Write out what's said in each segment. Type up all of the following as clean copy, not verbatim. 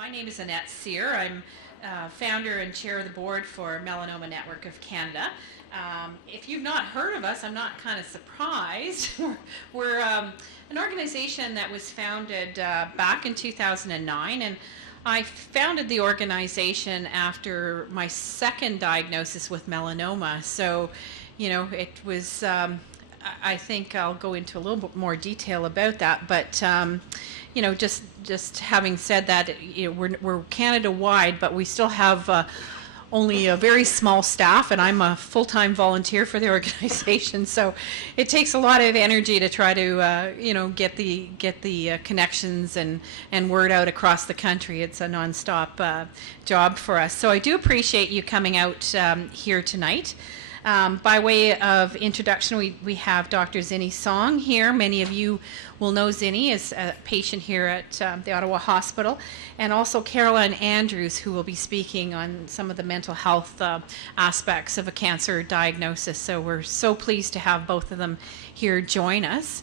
My name is Annette Cyr. I'm founder and chair of the board for Melanoma Network of Canada. If you've not heard of us, I'm not kind of surprised. We're an organization that was founded back in 2009, and I founded the organization after my second diagnosis with melanoma. So, it was, I think I'll go into a little bit more detail about that, but just having said that, we're Canada-wide, but we still have only a very small staff, and I'm a full-time volunteer for the organization. So it takes a lot of energy to try to get the connections and word out across the country. It's a nonstop job for us. So I do appreciate you coming out here tonight. By way of introduction, we have Dr. Zinni Song here. Many of you will know Zinni as a patient here at the Ottawa Hospital, and also Caroline Andrews, who will be speaking on some of the mental health aspects of a cancer diagnosis. So we're so pleased to have both of them here join us.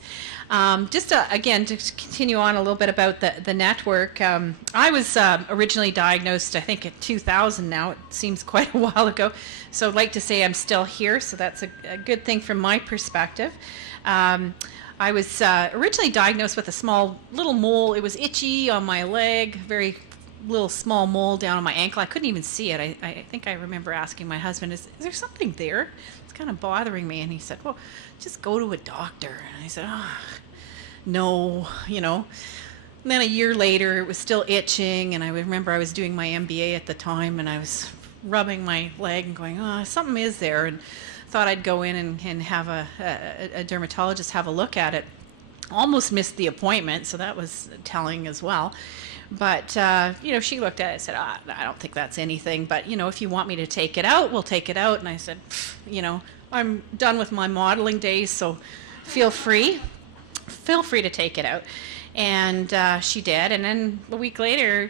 Again, to continue on a little bit about the network, I was originally diagnosed, I think, in 2000 now. It seems quite a while ago. So I'd like to say I'm still here, so that's a good thing from my perspective. I was originally diagnosed with a small little mole. It was itchy on my leg, very little small mole down on my ankle. I couldn't even see it. I think I remember asking my husband, is there something there? It's kind of bothering me. And he said, well, just go to a doctor. And I said, no, And then a year later, it was still itching. And I remember I was doing my MBA at the time, and I was rubbing my leg and going, something is there. And thought I'd go in and have a dermatologist have a look at it. Almost missed the appointment, so that was telling as well. But, she looked at it and said, I don't think that's anything. But, if you want me to take it out, we'll take it out. And I said, I'm done with my modeling days, so feel free to take it out. And she did. And then a week later,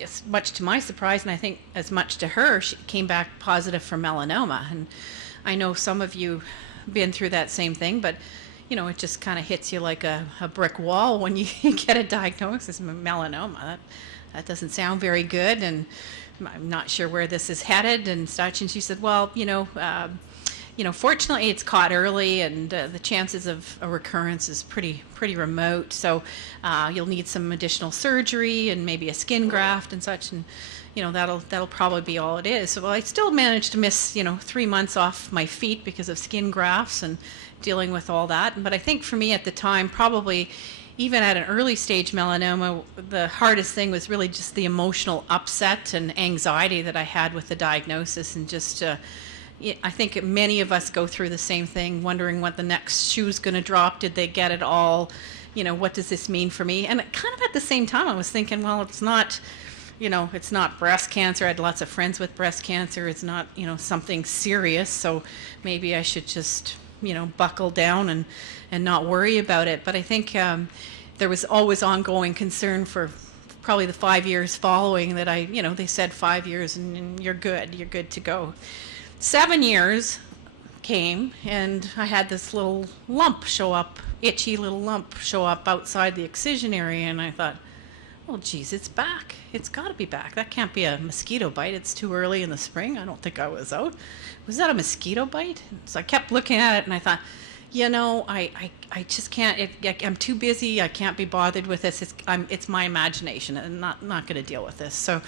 as much to my surprise, and I think as much to her, she came back positive for melanoma. And I know some of you been through that same thing, but it just kind of hits you like a brick wall when you get a diagnosis of melanoma. That doesn't sound very good, and I'm not sure where this is headed and such. And she said, well, fortunately it's caught early, and the chances of a recurrence is pretty remote. So you'll need some additional surgery and maybe a skin graft and such, and that'll probably be all it is. So I still managed to miss 3 months off my feet because of skin grafts and dealing with all that. But I think for me at the time, probably even at an early stage melanoma, the hardest thing was really just the emotional upset and anxiety that I had with the diagnosis, and just I think many of us go through the same thing, wondering what the next shoe's going to drop. Did they get it all? What does this mean for me? And kind of at the same time, I was thinking, well, it's not breast cancer. I had lots of friends with breast cancer. It's not, something serious. So maybe I should just, buckle down and not worry about it. But I think there was always ongoing concern for probably the 5 years following that they said 5 years and you're good to go. 7 years came, and I had this little lump show up, itchy little lump show up outside the excision area, and I thought, oh geez, it's back. It's got to be back. That can't be a mosquito bite. It's too early in the spring. I don't think I was out. Was that a mosquito bite? So I kept looking at it, and I thought, I just can't. I'm too busy. I can't be bothered with this. It's my imagination. I'm not going to deal with this. So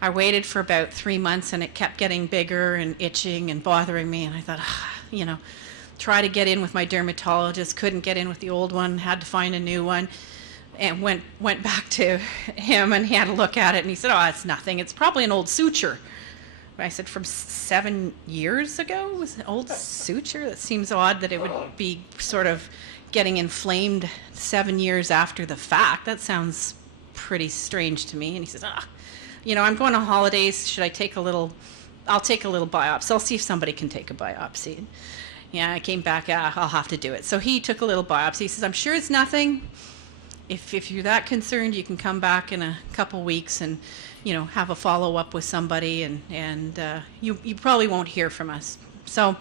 I waited for about 3 months, and it kept getting bigger and itching and bothering me. And I thought, try to get in with my dermatologist. Couldn't get in with the old one. Had to find a new one. And went back to him, and he had a look at it, and he said, oh, it's nothing. It's probably an old suture. I said, from 7 years ago? It was an old suture? That seems odd that it would be sort of getting inflamed 7 years after the fact. That sounds pretty strange to me. And he says, I'm going on holidays. Should I take I'll take a little biopsy. I'll see if somebody can take a biopsy. Yeah, I came back, I'll have to do it. So he took a little biopsy. He says, I'm sure it's nothing. If you're that concerned, you can come back in a couple weeks and, have a follow-up with somebody, and you probably won't hear from us. So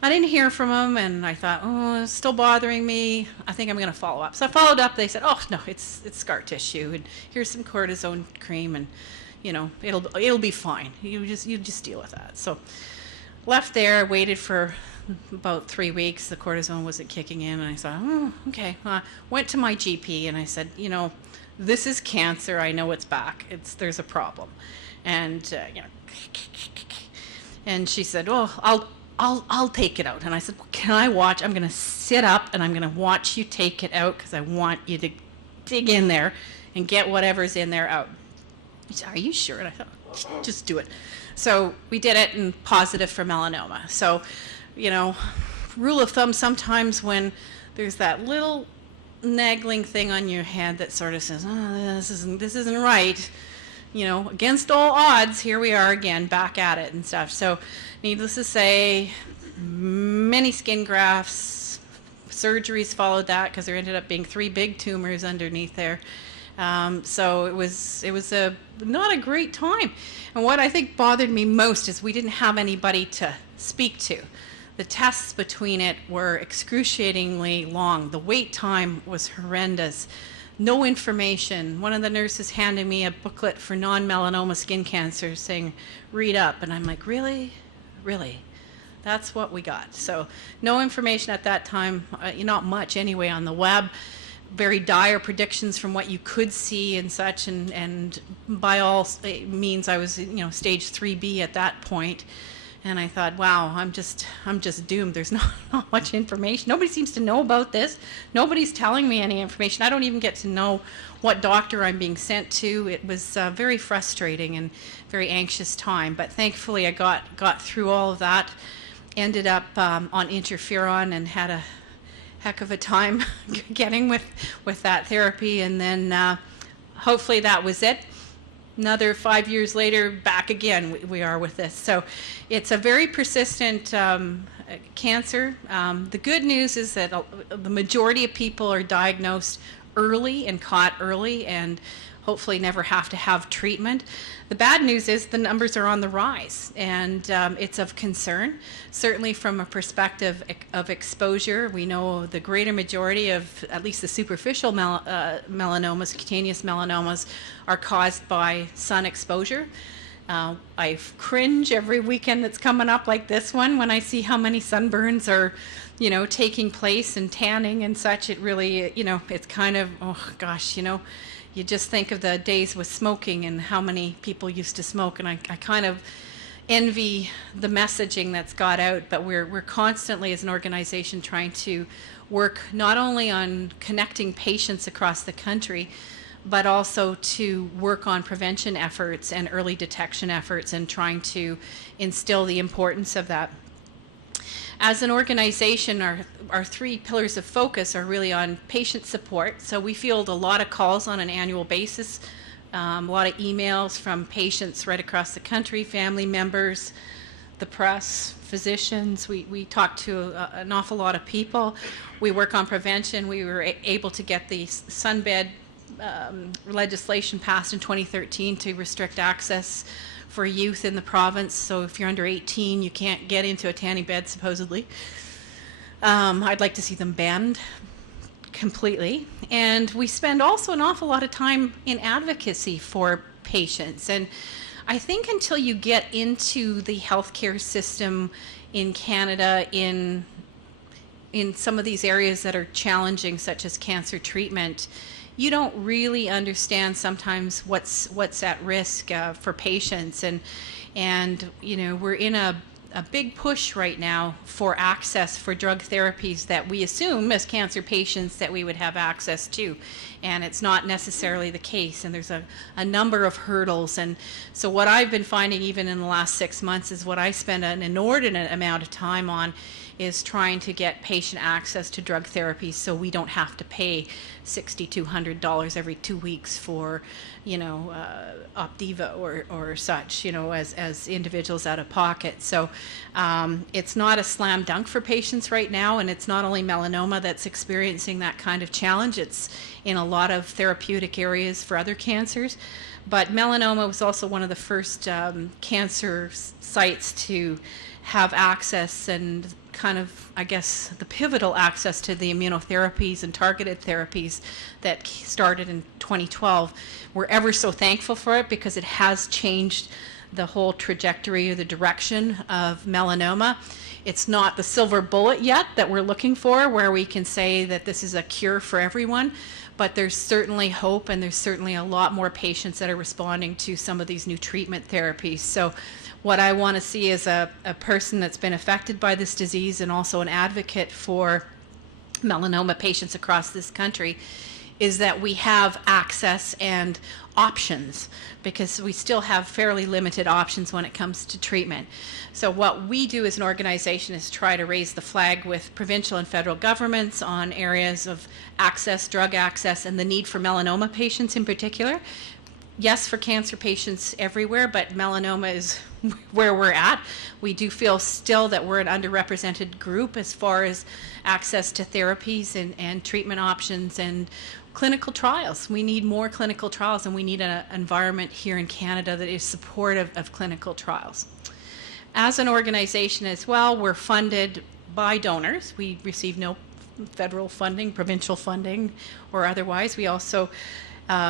I didn't hear from them, and I thought, oh, it's still bothering me. I think I'm going to follow up. So I followed up. They said, oh no, it's scar tissue, and here's some cortisone cream, and it'll be fine. You just deal with that. So left there, waited for about 3 weeks. The cortisone wasn't kicking in, and I thought, oh, okay. Went to my GP, and I said, this is cancer. I know it's back. There's a problem, and and she said, oh, I'll take it out. And I said, well, can I watch? I'm going to sit up and I'm going to watch you take it out because I want you to dig in there and get whatever's in there out. She said, are you sure? And I thought, just do it. So we did it, and positive for melanoma. So, rule of thumb, sometimes when there's that little nagging thing on your head that sort of says, oh, this isn't right, against all odds, here we are again, back at it and stuff. So needless to say, many skin grafts, surgeries followed that because there ended up being 3 big tumors underneath there. So it was not a great time. And what I think bothered me most is we didn't have anybody to speak to. The tests between it were excruciatingly long. The wait time was horrendous. No information. One of the nurses handed me a booklet for non-melanoma skin cancer saying, read up. And I'm like, really? Really? That's what we got. So no information at that time, not much anyway on the web. Very dire predictions from what you could see and such. And by all means, I was, stage 3B at that point. And I thought, wow, I'm just doomed. There's not much information. Nobody seems to know about this. Nobody's telling me any information. I don't even get to know what doctor I'm being sent to. It was very frustrating and very anxious time. But thankfully, I got through all of that. Ended up on interferon and had a heck of a time getting with that therapy. And then hopefully that was it. Another 5 years later, back again, we are with this. So it's a very persistent cancer. The good news is that the majority of people are diagnosed early and caught early and hopefully never have to have treatment. The bad news is the numbers are on the rise, and it's of concern. Certainly from a perspective of exposure, we know the greater majority of at least the superficial melanomas, cutaneous melanomas, are caused by sun exposure. I cringe every weekend that's coming up like this one when I see how many sunburns are, taking place and tanning and such. It really, it's kind of, oh gosh, you just think of the days with smoking and how many people used to smoke, and I kind of envy the messaging that's got out, but we're constantly as an organization trying to work not only on connecting patients across the country, but also to work on prevention efforts and early detection efforts and trying to instill the importance of that. As an organization, our 3 pillars of focus are really on patient support. So we field a lot of calls on an annual basis, a lot of emails from patients right across the country, family members, the press, physicians. We talk to an awful lot of people. We work on prevention. We were able to get the sunbed legislation passed in 2013 to restrict access for youth in the province. So if you're under 18, you can't get into a tanning bed, supposedly. I'd like to see them banned completely. And we spend also an awful lot of time in advocacy for patients. And I think until you get into the healthcare system in Canada, in some of these areas that are challenging, such as cancer treatment, you don't really understand sometimes what's at risk for patients, and we're in a big push right now for access for drug therapies that we assume as cancer patients that we would have access to, and it's not necessarily the case, and there's a number of hurdles. And so what I've been finding even in the last 6 months is what I spend an inordinate amount of time on is trying to get patient access to drug therapies so we don't have to pay $6,200 every 2 weeks for, Opdivo or such, as individuals out of pocket. So it's not a slam dunk for patients right now, and it's not only melanoma that's experiencing that kind of challenge. It's in a lot of therapeutic areas for other cancers. But melanoma was also one of the first cancer sites to have access and kind of, I guess, the pivotal access to the immunotherapies and targeted therapies that started in 2012. We're ever so thankful for it because it has changed the whole trajectory or the direction of melanoma. It's not the silver bullet yet that we're looking for, where we can say that this is a cure for everyone, but there's certainly hope, and there's certainly a lot more patients that are responding to some of these new treatment therapies. So what I want to see as a person that's been affected by this disease and also an advocate for melanoma patients across this country is that we have access and options, because we still have fairly limited options when it comes to treatment. So what we do as an organization is try to raise the flag with provincial and federal governments on areas of access, drug access, and the need for melanoma patients in particular. Yes, for cancer patients everywhere, but melanoma is where we're at. We do feel still that we're an underrepresented group as far as access to therapies and treatment options and clinical trials. We need more clinical trials, and we need an environment here in Canada that is supportive of clinical trials. As an organization as well, we're funded by donors. We receive no federal funding, provincial funding, or otherwise. We also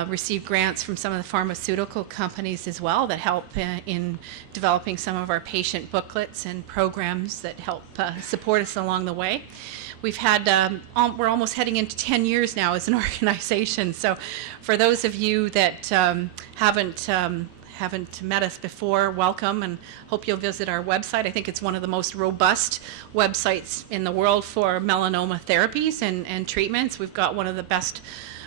receive grants from some of the pharmaceutical companies as well that help in developing some of our patient booklets and programs that help support us along the way. We've had, we're almost heading into 10 years now as an organization. So for those of you that haven't met us before, welcome, and hope you'll visit our website. I think it's one of the most robust websites in the world for melanoma therapies and treatments. We've got one of the best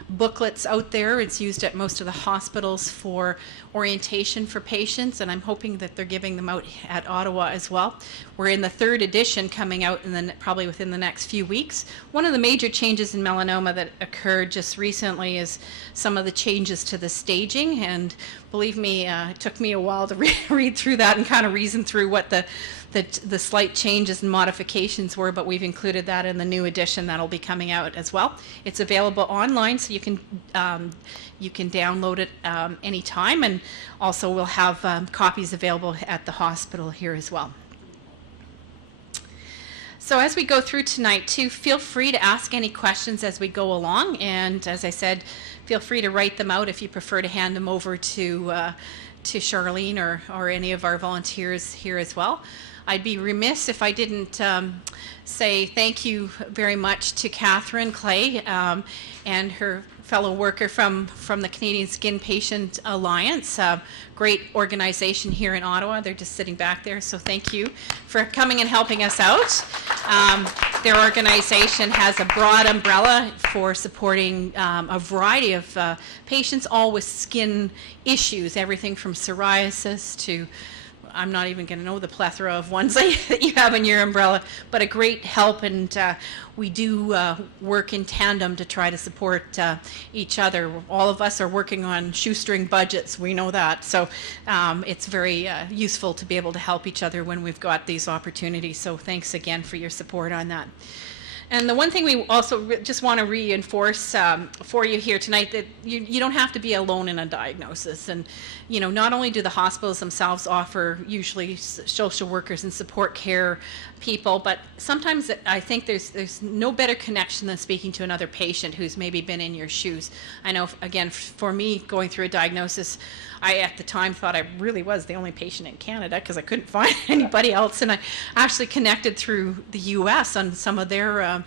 booklets out there. It's used at most of the hospitals for orientation for patients, and I'm hoping that they're giving them out at Ottawa as well. We're in the 3rd edition coming out probably within the next few weeks. One of the major changes in melanoma that occurred just recently is some of the changes to the staging, and believe me, it took me a while to read through that and kind of reason through what the slight changes and modifications were, but we've included that in the new edition that'll be coming out as well. It's available online, so you can download it anytime, and also we'll have copies available at the hospital here as well. So as we go through tonight too, feel free to ask any questions as we go along, and as I said, feel free to write them out if you prefer to hand them over to Charlene or any of our volunteers here as well. I'd be remiss if I didn't say thank you very much to Catherine Clay and her fellow worker from the Canadian Skin Patient Alliance, great organization here in Ottawa. They're just sitting back there, so thank you for coming and helping us out. Their organization has a broad umbrella for supporting a variety of patients, all with skin issues, everything from psoriasis to, I'm not even going to know the plethora of ones that you have in your umbrella, but a great help, and we do work in tandem to try to support each other. All of us are working on shoestring budgets, we know that, so it's very useful to be able to help each other when we've got these opportunities, so thanks again for your support on that. And the one thing we also just want to reinforce for you here tonight, that you don't have to be alone in a diagnosis. And, you know, not only do the hospitals themselves offer usually social workers and support care people, but sometimes I think there's no better connection than speaking to another patient who's maybe been in your shoes. I know, again, for me, going through a diagnosis, I at the time thought I really was the only patient in Canada because I couldn't find anybody else, and I actually connected through the U.S. on some of their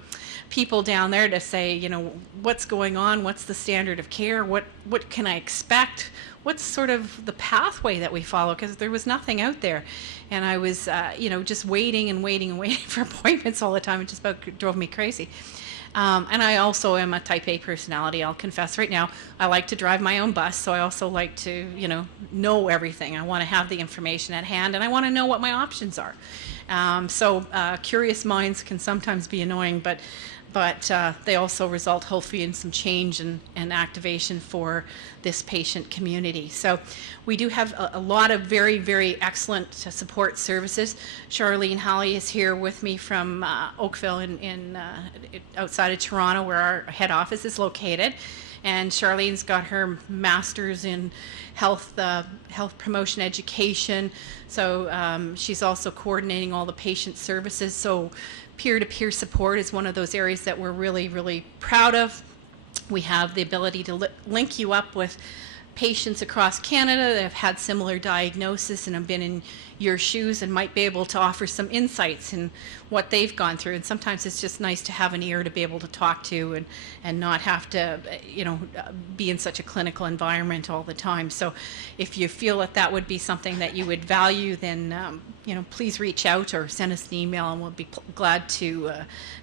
people down there to say, you know, what's going on, what's the standard of care, what can I expect, what's sort of the pathway that we follow, because there was nothing out there. And I was, you know, just waiting and waiting and waiting for appointments all the time. It just about drove me crazy. And I also am a type A personality, I'll confess right now. I like to drive my own bus, so I also like to, you know everything. I want to have the information at hand, and I want to know what my options are. So curious minds can sometimes be annoying, but they also result hopefully in some change and activation for this patient community. So we do have a lot of very, very excellent support services. Charlene Halley is here with me from Oakville in outside of Toronto, where our head office is located. and Charlene's got her master's in health promotion education. So she's also coordinating all the patient services. So peer-to-peer support is one of those areas that we're really, really proud of. We have the ability to link you up with patients across Canada that have had similar diagnosis and have been in your shoes and might be able to offer some insights in what they've gone through. And sometimes it's just nice to have an ear to be able to talk to and not have to, be in such a clinical environment all the time. So if you feel that that would be something that you would value, then, please reach out or send us an email and we'll be glad to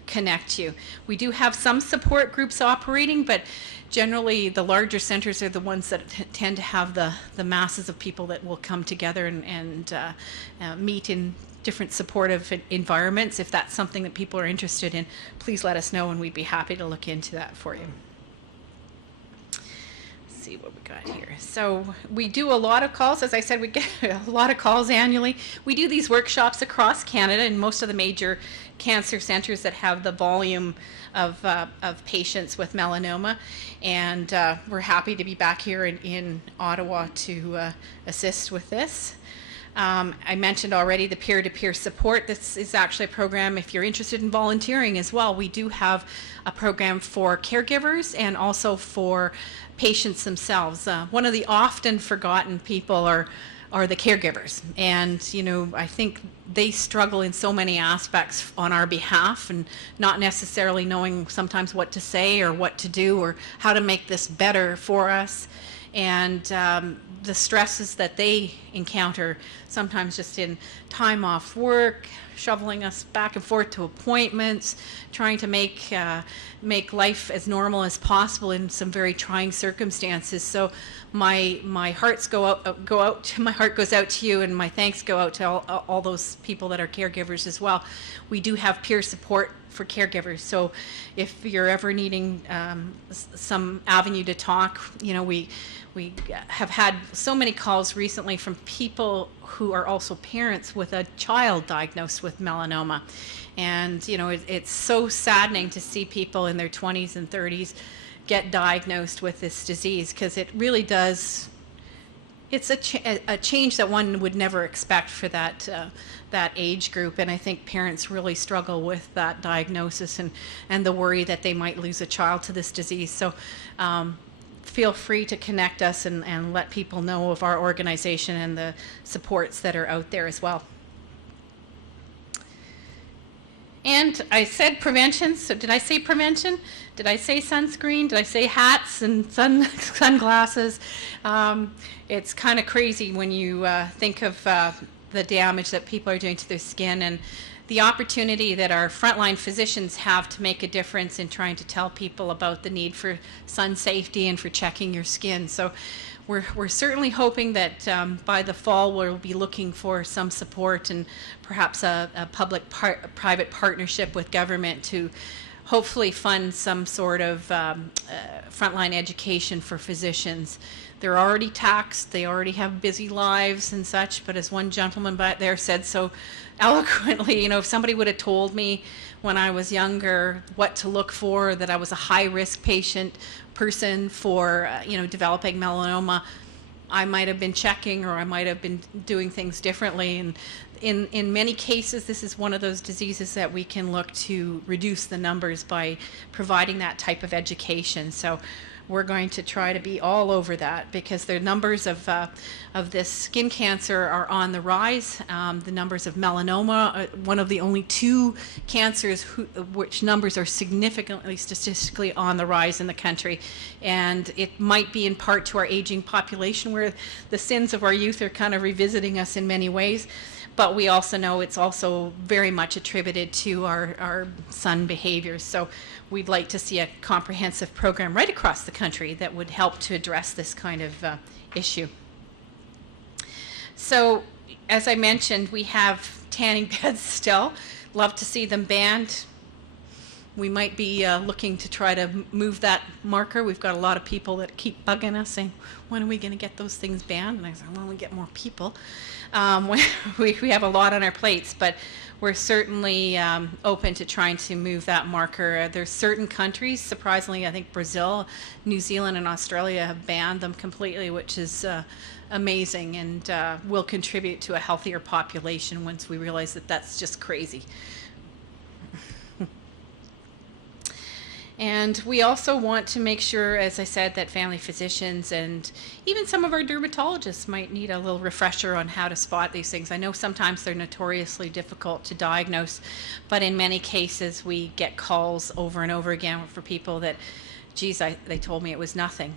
connect you. We do have some support groups operating, but generally the larger centers are the ones that tend to have the masses of people that will come together and meet in different supportive environments. If that's something that people are interested in, please let us know and we'd be happy to look into that for you. Let's see what we got here. So we do a lot of calls. As I said, we get a lot of calls annually. We do these workshops across Canada in most of the major cancer centers that have the volume of patients with melanoma, and we're happy to be back here in Ottawa to assist with this. I mentioned already the peer-to-peer support. This is actually a program if you're interested in volunteering as well. We do have a program for caregivers and also for patients themselves. One of the often forgotten people are the caregivers, and I think they struggle in so many aspects on our behalf and not necessarily knowing sometimes what to say or what to do or how to make this better for us, and the stresses that they encounter sometimes just in time off work, shoveling us back and forth to appointments, trying to make life as normal as possible in some very trying circumstances. So my heart goes out to you, and my thanks go out to all those people that are caregivers as well. We do have peer support for caregivers, so if you're ever needing some avenue to talk, we have had so many calls recently from people who are also parents with a child diagnosed with melanoma. And, it's so saddening to see people in their 20s and 30s get diagnosed with this disease, because it really does, it's a change that one would never expect for that age group. And I think parents really struggle with that diagnosis and the worry that they might lose a child to this disease. So feel free to connect us and let people know of our organization and the supports that are out there as well. And I said prevention, so did I say prevention? Did I say sunscreen? Did I say hats and sunglasses? It's kind of crazy when you think of the damage that people are doing to their skin, and the opportunity that our frontline physicians have to make a difference in trying to tell people about the need for sun safety and for checking your skin. So we're certainly hoping that by the fall we'll be looking for some support and perhaps a public-private partnership with government to hopefully fund some sort of frontline education for physicians. They're already taxed, they already have busy lives and such, but as one gentleman back there said so eloquently, if somebody would have told me when I was younger what to look for, that I was a high-risk person for developing melanoma, I might have been checking, or I might have been doing things differently. And in many cases, this is one of those diseases that we can look to reduce the numbers by providing that type of education. So we're going to try to be all over that, because the numbers of this skin cancer are on the rise. The numbers of melanoma are one of the only two cancers which numbers are significantly statistically on the rise in the country. And it might be in part to our aging population, where the sins of our youth are kind of revisiting us in many ways. But we also know it's also very much attributed to our sun behaviors. So we'd like to see a comprehensive program right across the country that would help to address this kind of issue. So as I mentioned, we have tanning beds still. Love to see them banned. We might be looking to try to move that marker. We've got a lot of people that keep bugging us saying, when are we going to get those things banned? And I said, well, we get more people. We have a lot on our plates, but we're certainly open to trying to move that marker. There's certain countries, surprisingly, I think Brazil, New Zealand, and Australia have banned them completely, which is amazing, and will contribute to a healthier population once we realize that that's just crazy. And we also want to make sure, as I said, that family physicians and even some of our dermatologists might need a little refresher on how to spot these things. I know sometimes they're notoriously difficult to diagnose, but in many cases we get calls over and over again for people that, geez, they told me it was nothing.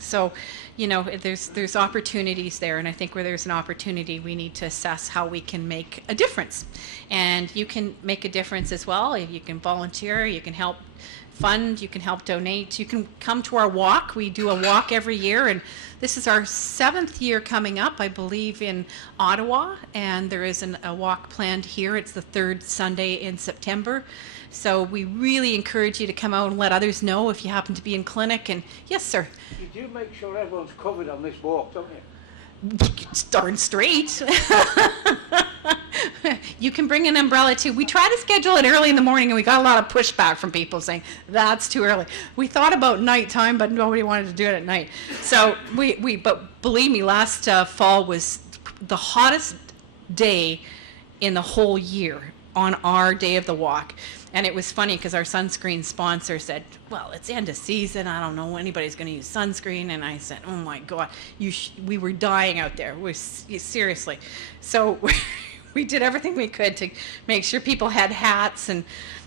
So, you know, there's opportunities there, and I think where there's an opportunity, we need to assess how we can make a difference. And you can make a difference as well. You can volunteer, you can help fund, you can help donate, you can come to our walk. We do a walk every year, and this is our 7th year coming up, I believe, in Ottawa, and there is a walk planned here. It's the 3rd Sunday in September. So we really encourage you to come out and let others know if you happen to be in clinic. And yes, sir. You do make sure everyone's covered on this walk, don't you? It's darn straight. You can bring an umbrella too. We try to schedule it early in the morning, and we got a lot of pushback from people saying that's too early. We thought about nighttime, but nobody wanted to do it at night. So but believe me, last fall was the hottest day in the whole year on our day of the walk. And it was funny because our sunscreen sponsor said, well, it's end of season. I don't know when anybody's going to use sunscreen. And I said, oh my God, we were dying out there. Seriously. So we did everything we could to make sure people had hats and,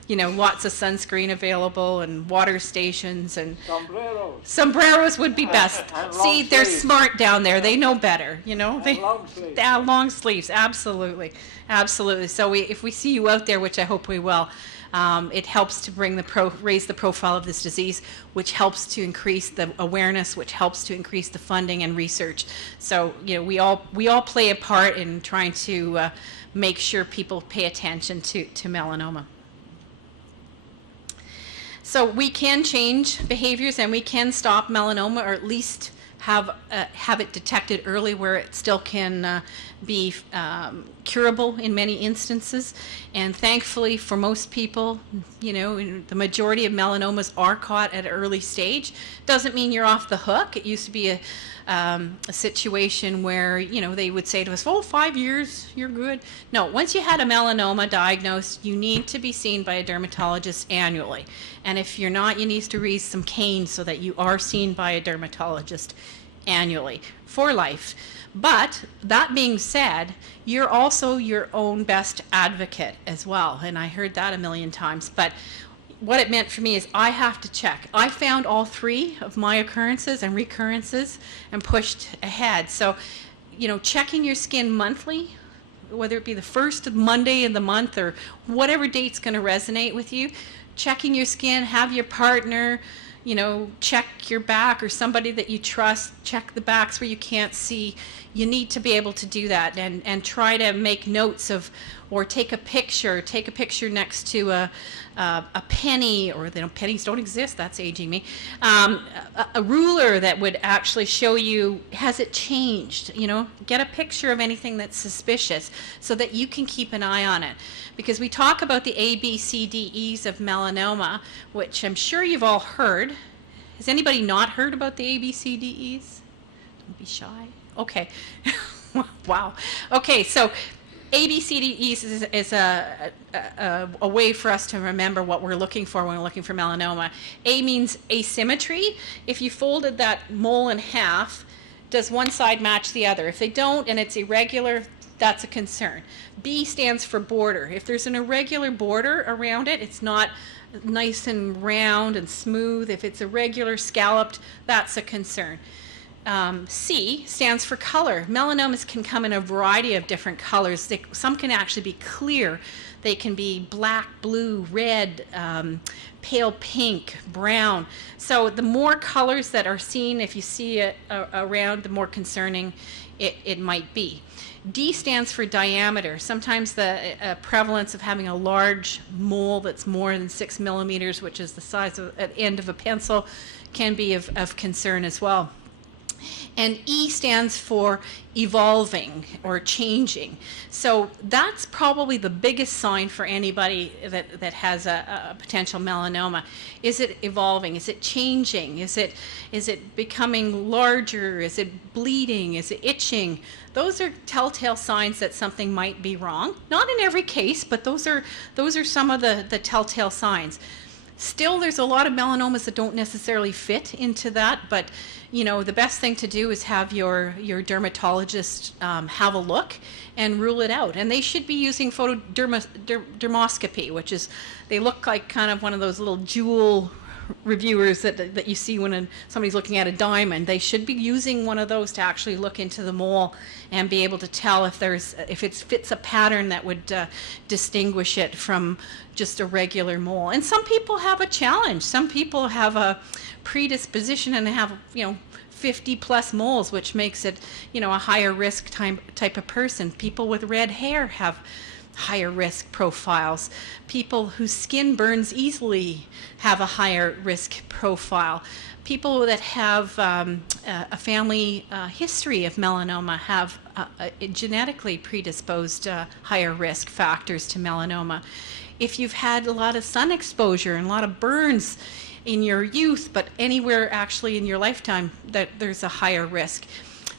you know, lots of sunscreen available and water stations and sombreros. Sombreros would be best. See, they're smart down there. They know better, you know. Long sleeves. Long sleeves, absolutely, absolutely. So if we see you out there, which I hope we will, it helps to raise the profile of this disease, which helps to increase the awareness, which helps to increase the funding and research. So, you know, we all play a part in trying to make sure people pay attention to melanoma. So we can change behaviors, and we can stop melanoma, or at least have it detected early where it still can be curable in many instances. And thankfully for most people, you know, the majority of melanomas are caught at an early stage. Doesn't mean you're off the hook. It used to be a situation where, you know, they would say to us, oh, 5 years, you're good. No, once you had a melanoma diagnosed, you need to be seen by a dermatologist annually. And if you're not, you need to raise some cane so that you are seen by a dermatologist annually for life. But that being said, you're also your own best advocate as well. And I heard that a million times. But what it meant for me is I have to check. I found all 3 of my occurrences and recurrences and pushed ahead. So, you know, checking your skin monthly, whether it be the first Monday in the month or whatever date's going to resonate with you, checking your skin, have your partner, you know, check your back, or somebody that you trust, check the backs where you can't see. You need to be able to do that, and try to make notes of, or take a picture next to a penny, or pennies don't exist, that's aging me, a ruler that would actually show you, has it changed, you know, get a picture of anything that's suspicious so that you can keep an eye on it. Because we talk about the A, B, C, D, E's of melanoma, which I'm sure you've all heard. Has anybody not heard about the A, B, C, D, E's? Don't be shy. Okay. Wow. Okay, so A, B, C, D, E's is a way for us to remember what we're looking for when we're looking for melanoma. A means asymmetry. If you folded that mole in half, does one side match the other? If they don't and it's irregular, that's a concern. B stands for border. If there's an irregular border around it, it's not nice and round and smooth. If it's irregular, scalloped, that's a concern. C stands for color. Melanomas can come in a variety of different colors. Some can actually be clear. They can be black, blue, red, pale pink, brown. So the more colors that are seen, if you see it around, the more concerning it might be. D stands for diameter. Sometimes the prevalence of having a large mole that's more than 6 millimeters, which is the size of the end of a pencil, can be of concern as well. And E stands for evolving or changing. So that's probably the biggest sign for anybody that has a potential melanoma. Is it evolving? Is it changing? Is it becoming larger? Is it bleeding? Is it itching? Those are telltale signs that something might be wrong. Not in every case, but those are some of the telltale signs. Still, there's a lot of melanomas that don't necessarily fit into that, but you know, the best thing to do is have your dermatologist have a look and rule it out. And they should be using photodermoscopy, which is, they look like kind of one of those little jewel reviewers that you see when somebody's looking at a diamond. They should be using one of those to actually look into the mole and be able to tell if it fits a pattern that would distinguish it from just a regular mole. And some people have a challenge. Some people have a predisposition and have 50 plus moles, which makes it a higher risk type of person. People with red hair have higher risk profiles. People whose skin burns easily have a higher risk profile. People that have a family history of melanoma have genetically predisposed higher risk factors to melanoma. If you've had a lot of sun exposure and a lot of burns in your youth, but anywhere actually in your lifetime, that there's a higher risk.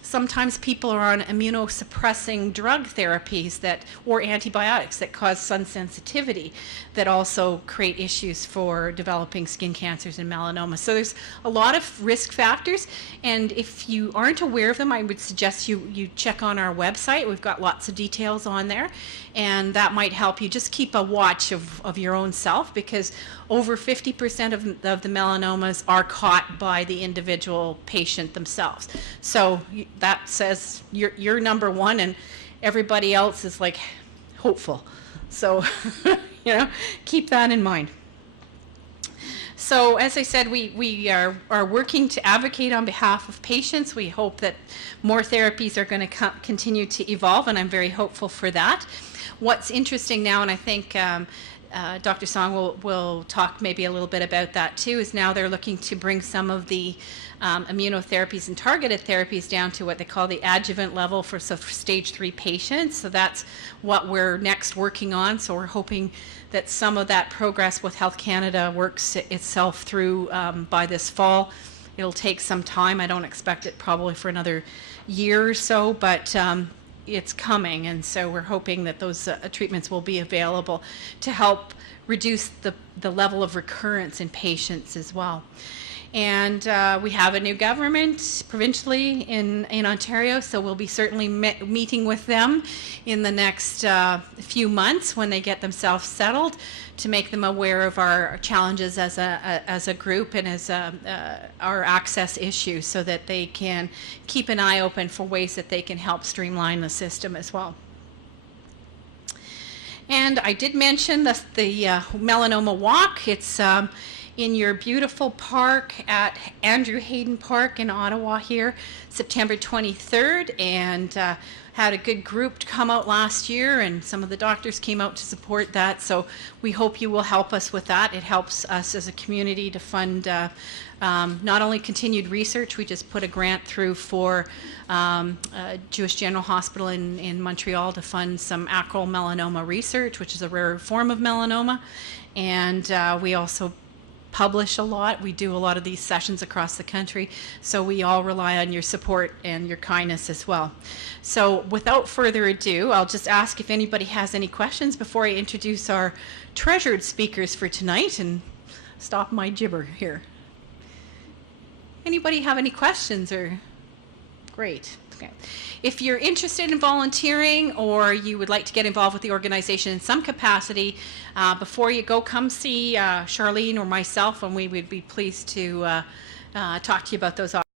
Sometimes people are on immunosuppressing drug therapies or antibiotics that cause sun sensitivity that also create issues for developing skin cancers and melanoma. So there's a lot of risk factors, and if you aren't aware of them, I would suggest you check on our website. We've got lots of details on there, and that might help you just keep a watch of your own self, because over 50% of the melanomas are caught by the individual patient themselves. So that says you're number one, and everybody else is like hopeful. So keep that in mind. So as I said, we are working to advocate on behalf of patients. We hope that more therapies are going to continue to evolve, and I'm very hopeful for that. What's interesting now, and I think Dr. Song will talk maybe a little bit about that too, is now they're looking to bring some of the immunotherapies and targeted therapies down to what they call the adjuvant level for stage 3 patients. So that's what we're next working on. So we're hoping that some of that progress with Health Canada works itself through by this fall. It'll take some time. I don't expect it probably for another year or so, but it's coming, and so we're hoping that those treatments will be available to help reduce the level of recurrence in patients as well. And we have a new government provincially in Ontario, so we'll be certainly meeting with them in the next few months when they get themselves settled, to make them aware of our challenges as a group and as our access issues, so that they can keep an eye open for ways that they can help streamline the system as well. And I did mention the Melanoma Walk. It's in your beautiful park at Andrew Hayden Park in Ottawa here, September 23rd, and had a good group to come out last year, and some of the doctors came out to support that, so we hope you will help us with that. It helps us as a community to fund not only continued research. We just put a grant through for Jewish General Hospital in Montreal to fund some acral melanoma research, which is a rare form of melanoma, and we also publish a lot. We do a lot of these sessions across the country, so we all rely on your support and your kindness as well. So without further ado, I'll just ask if anybody has any questions before I introduce our treasured speakers for tonight and stop my gibber here. Anybody have any questions? Or great. Okay. If you're interested in volunteering, or you would like to get involved with the organization in some capacity, before you go, come see Charlene or myself, and we would be pleased to talk to you about those options.